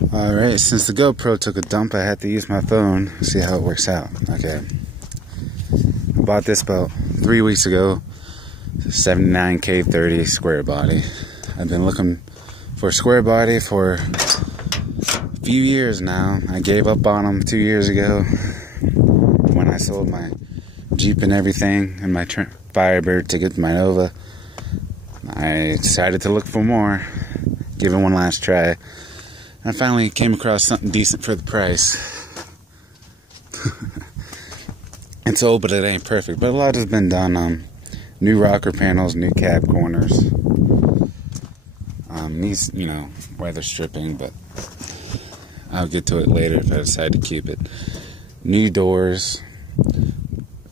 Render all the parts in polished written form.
Alright, since the GoPro took a dump, I had to use my phone to see how it works out. Okay. I bought this about 3 weeks ago. 79 K30 Squarebody. I've been looking for a Squarebody for a few years now. I gave up on them 2 years ago when I sold my Jeep and everything and my Firebird to get my Nova. I decided to look for more, give it one last try. I finally came across something decent for the price. It's old, but it ain't perfect. But a lot has been done. New rocker panels, new cab corners. Needs, weather stripping, but I'll get to it later if I decide to keep it. New doors,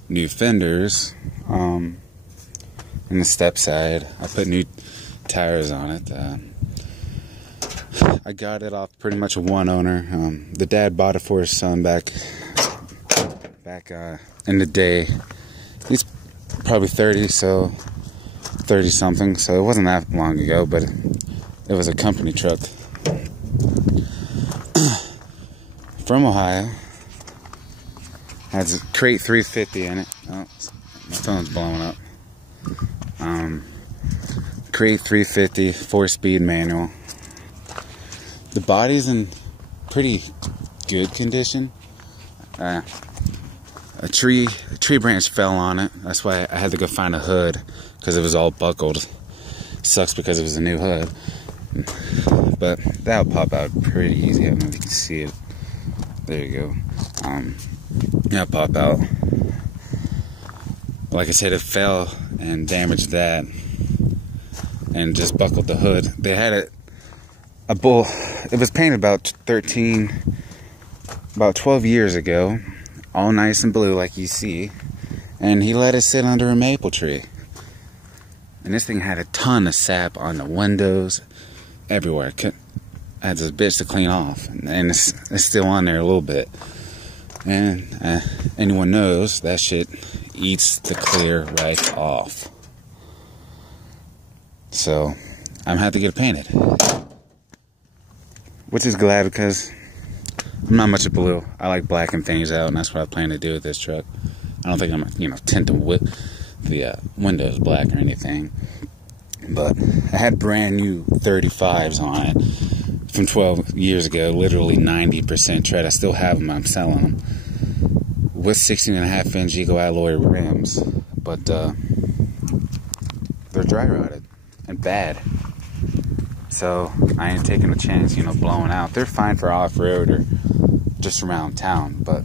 new fenders, and the step side. I put new tires on it. I got it off pretty much one owner. The dad bought it for his son back in the day. He's probably 30 something, so it wasn't that long ago, but it was a company truck from Ohio. Has a Crate 350 in it. Oh, my phone's blowing up. Crate 350, 4-speed manual. The body's in pretty good condition. A tree branch fell on it. That's why I had to go find a hood, because it was all buckled. Sucks because it was a new hood. But that'll pop out pretty easy. I don't know if you can see it. There you go. That'll pop out. Like I said, it fell and damaged that and just buckled the hood. They had it. It was painted about 12 years ago, all nice and blue like you see, and he let it sit under a maple tree. And this thing had a ton of sap on the windows, everywhere. I had this bitch to clean off, and it's still on there a little bit. And anyone knows that shit eats the clear right off. So I'm gonna have to get it painted. Which is glad, because I'm not much of blue. I like blacking things out, and that's what I plan to do with this truck. I don't think I'm gonna, tint the windows black or anything. But I had brand new 35s on it from 12 years ago, literally 90% tread. I still have them. I'm selling them with 16.5-inch Eagle alloy rims, but they're dry rotted and bad. So I ain't taking a chance, blowing out. They're fine for off-road or just around town, but,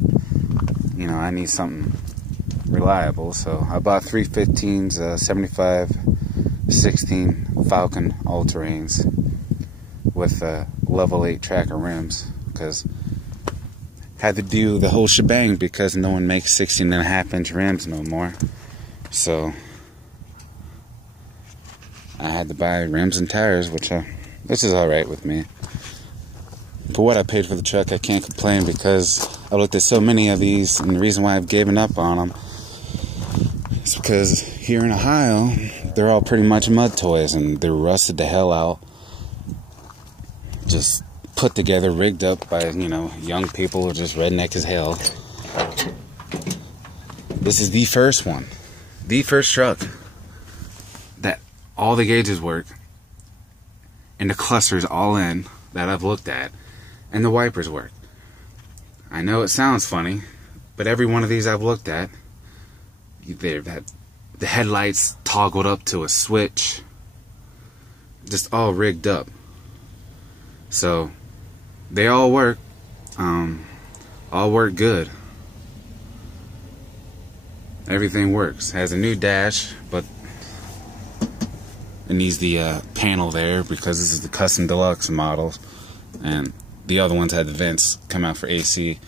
I need something reliable. So I bought 315s, 75/16 Falcon all-terrains with level 8 tracker rims, because had to do the whole shebang because no one makes 16.5-inch rims no more. So I had to buy rims and tires, which is alright with me. For what I paid for the truck, I can't complain, because I looked at so many of these, and the reason why I've given up on them is because here in Ohio, they're all pretty much mud toys, and they're rusted the hell out. Just put together, rigged up by, young people who are just redneck as hell. This is the first one. The first truck that all the gauges work, and the clusters all in, that I've looked at, and the wipers work. I know it sounds funny, but every one of these I've looked at, they've had the headlights toggled up to a switch, just all rigged up. So they all work good. Everything works. Has a new dash, but it needs the panel there, because this is the custom deluxe model, and the other ones had the vents come out for AC.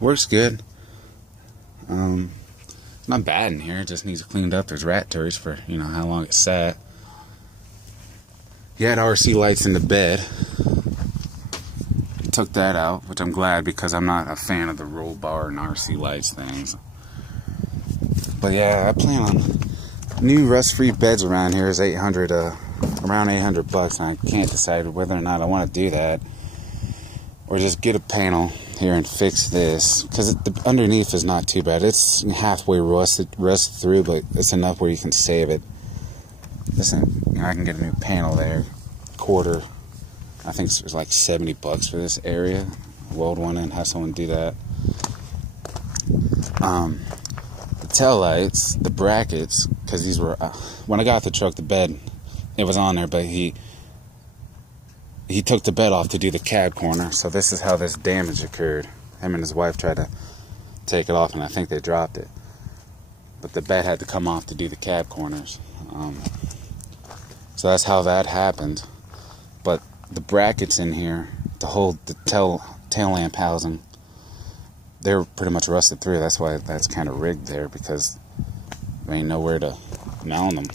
Works good. Not bad in here. It just needs cleaned up. There's rat turds for how long it sat. He had RC lights in the bed. Took that out, which I'm glad, because I'm not a fan of the roll bar and RC lights things. But yeah, I plan on new rust-free beds around here is $800 around $800, and I can't decide whether or not I want to do that or just get a panel here and fix this, because the underneath is not too bad. It's halfway rusted through, but it's enough where you can save it. Listen, you know, I can get a new panel there, quarter. I think it's like $70 for this area. Weld one and have someone do that. The tail lights, the brackets, because these were when I got the truck, the bed, it was on there, but he took the bed off to do the cab corner, so this is how this damage occurred. Him and his wife tried to take it off, and I think they dropped it. But the bed had to come off to do the cab corners. So that's how that happened. But the brackets in here to hold the tail lamp housing, they're pretty much rusted through. That's why that's kind of rigged there, because there ain't nowhere to mount them.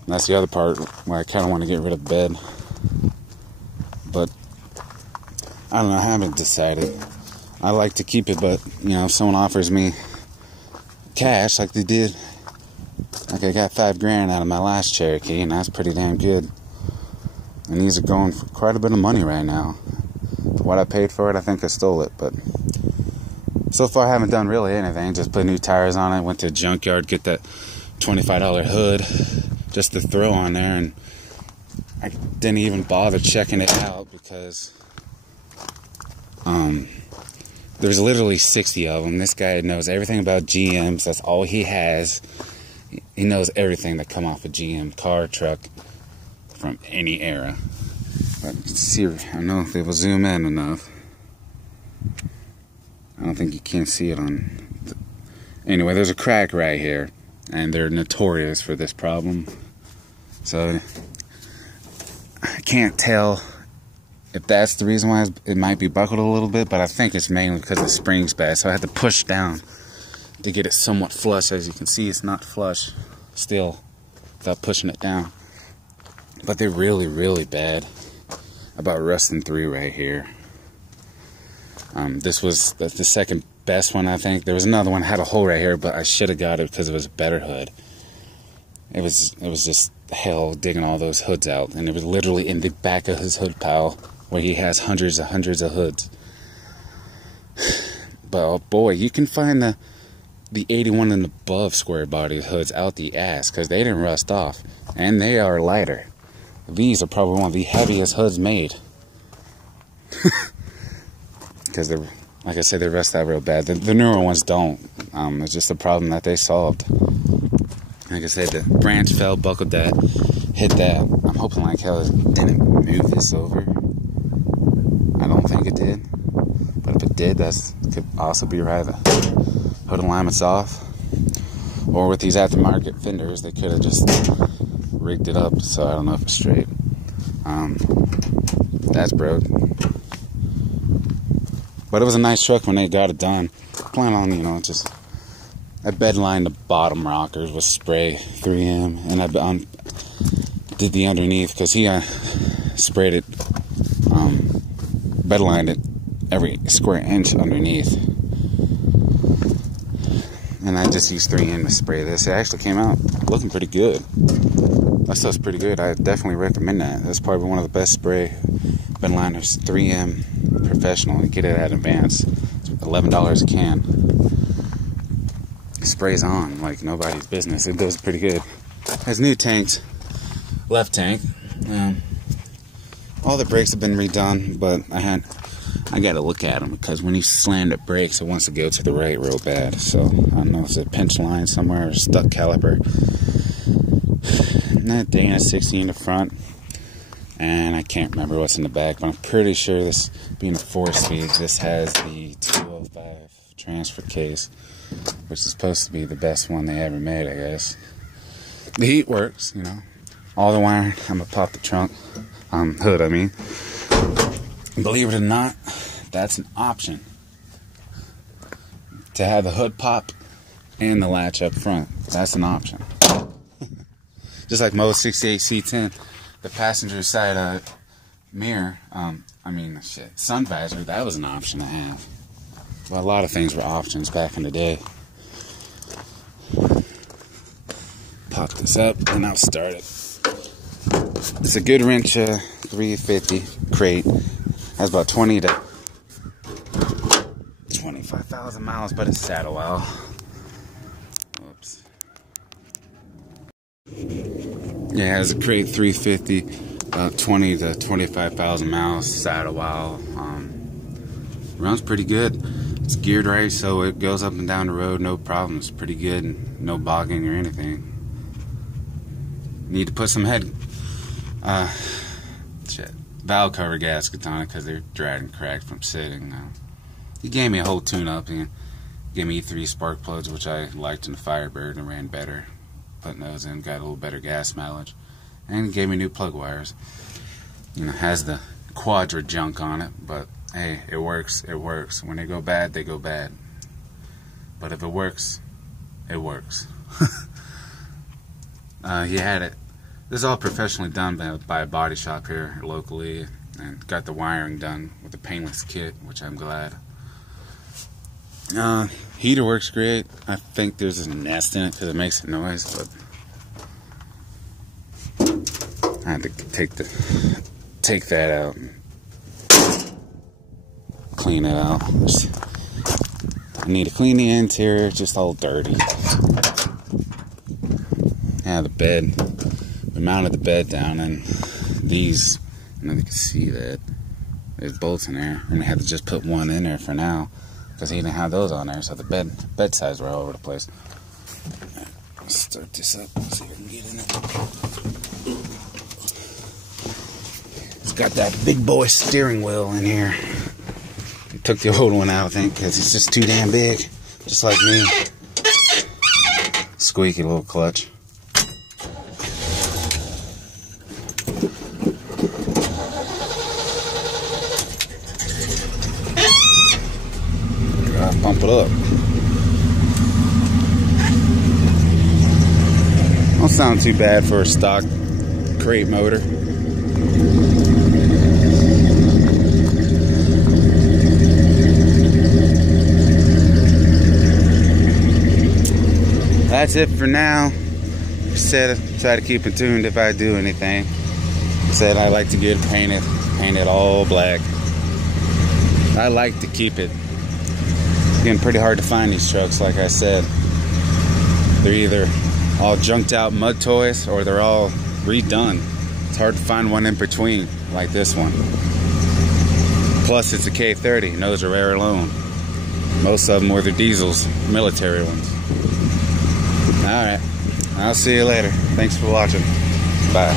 And that's the other part where I kind of want to get rid of the bed. But I don't know, I haven't decided. I like to keep it, but you know, if someone offers me cash like they did, like I got $5,000 out of my last Cherokee, and that's pretty damn good. And these are going for quite a bit of money right now. For what I paid for it, I think I stole it, but so far I haven't done really anything. Just put new tires on it, went to a junkyard, get that $25 hood just to throw on there, and I didn't even bother checking it out because there's literally 60 of them. This guy knows everything about GMs. That's all he has. He knows everything that come off a GM car, truck, from any era. But see, I don't know if it will zoom in enough. I don't think you can see it on. Anyway, there's a crack right here, and they're notorious for this problem. So I can't tell if that's the reason why it might be buckled a little bit, but I think it's mainly because the spring's bad. So I had to push down to get it somewhat flush. As you can see, it's not flush still without pushing it down. But they're really, really bad about rusting through right here. This was the second best one, I think. There was another one that had a hole right here, but I should have got it because it was a better hood. It was just hell digging all those hoods out, and it was literally in the back of his hood pile where he has hundreds of hoods. But oh boy, you can find the 81 and above Squarebody hoods out the ass, because they didn't rust off, and they are lighter. These are probably one of the heaviest hoods made. Because they're, like I said, they rust out real bad. The newer ones don't. It's just a problem that they solved. Like I said, the branch fell, buckled that, hit that. I'm hoping like hell it didn't move this over. I don't think it did. But if it did, that could also be right. The hood alignment's off. Or with these aftermarket fenders, they could have just rigged it up, so I don't know if it's straight. That's broke. But it was a nice truck when they got it done. I plan on, you know, just I bed lined the bottom rockers with spray 3M, and I did the underneath because he sprayed it, bed lined it every square inch underneath. And I just used 3M to spray this. It actually came out looking pretty good. That stuff's pretty good. I definitely recommend that. That's probably one of the best spray bed liners. 3M Professional. You get it at Advance. It's $11 a can. It sprays on like nobody's business. It does pretty good. Has new tanks. Left tank. All the brakes have been redone, but I got to look at them because when you slam the brakes, it wants to go to the right real bad. So I don't know if it's a pinch line somewhere or a stuck caliper. And that dang is 60 in the front, and I can't remember what's in the back, but I'm pretty sure this being a 4-speed, this has the 205 transfer case, which is supposed to be the best one they ever made, I guess. The heat works, you know. All the wiring. I'm gonna pop the trunk, hood, I mean. Believe it or not, that's an option. To have the hood pop and the latch up front, that's an option. Just like most 68 C10, the passenger side mirror, sun visor, that was an option to have. Well, a lot of things were options back in the day. Pop this up and I'll start it. It's a good wrench, 350 crate. Has about 20 to 25,000 miles, but it's sat a while. Oops. Yeah, it has a crate 350, about 20 to 25,000 miles, sat a while. Runs pretty good. It's geared right, so it goes up and down the road, no problems. Pretty good, no bogging or anything. Need to put some valve cover gasket on it because they're dried and cracked from sitting. He gave me a whole tune-up and gave me E3 spark plugs, which I liked in the Firebird and ran better. Putting those in, got a little better gas mileage. And he gave me new plug wires. You know, has the Quadra junk on it, but hey, it works. It works. When they go bad, they go bad. But if it works, it works. He had it. This is all professionally done by a body shop here locally, and got the wiring done with a painless kit, which I'm glad. Heater works great. I think there's a nest in it because it makes a noise, but I had to take that out and clean it out. I need to clean the interior, it's just all dirty. Yeah, the bed. We mounted the bed down, and these, I don't know if you can see that, there's bolts in there, and we had to just put one in there for now because he didn't have those on there, so the bed sides were all over the place. Right, let's start this up, see if we can get in it. It's got that big boy steering wheel in here. We took the old one out, I think, because it's just too damn big, just like me. Squeaky little clutch. Pump it up. Don't sound too bad for a stock crate motor. That's it for now. Said try to keep it tuned if I do anything. Said I like to get it painted all black. I like to keep it. It's getting pretty hard to find these trucks, like I said. They're either all junked out mud toys or they're all redone. It's hard to find one in between, like this one. Plus, it's a K30, and those are rare alone. Most of them were the diesels, military ones. Alright, I'll see you later. Thanks for watching. Bye.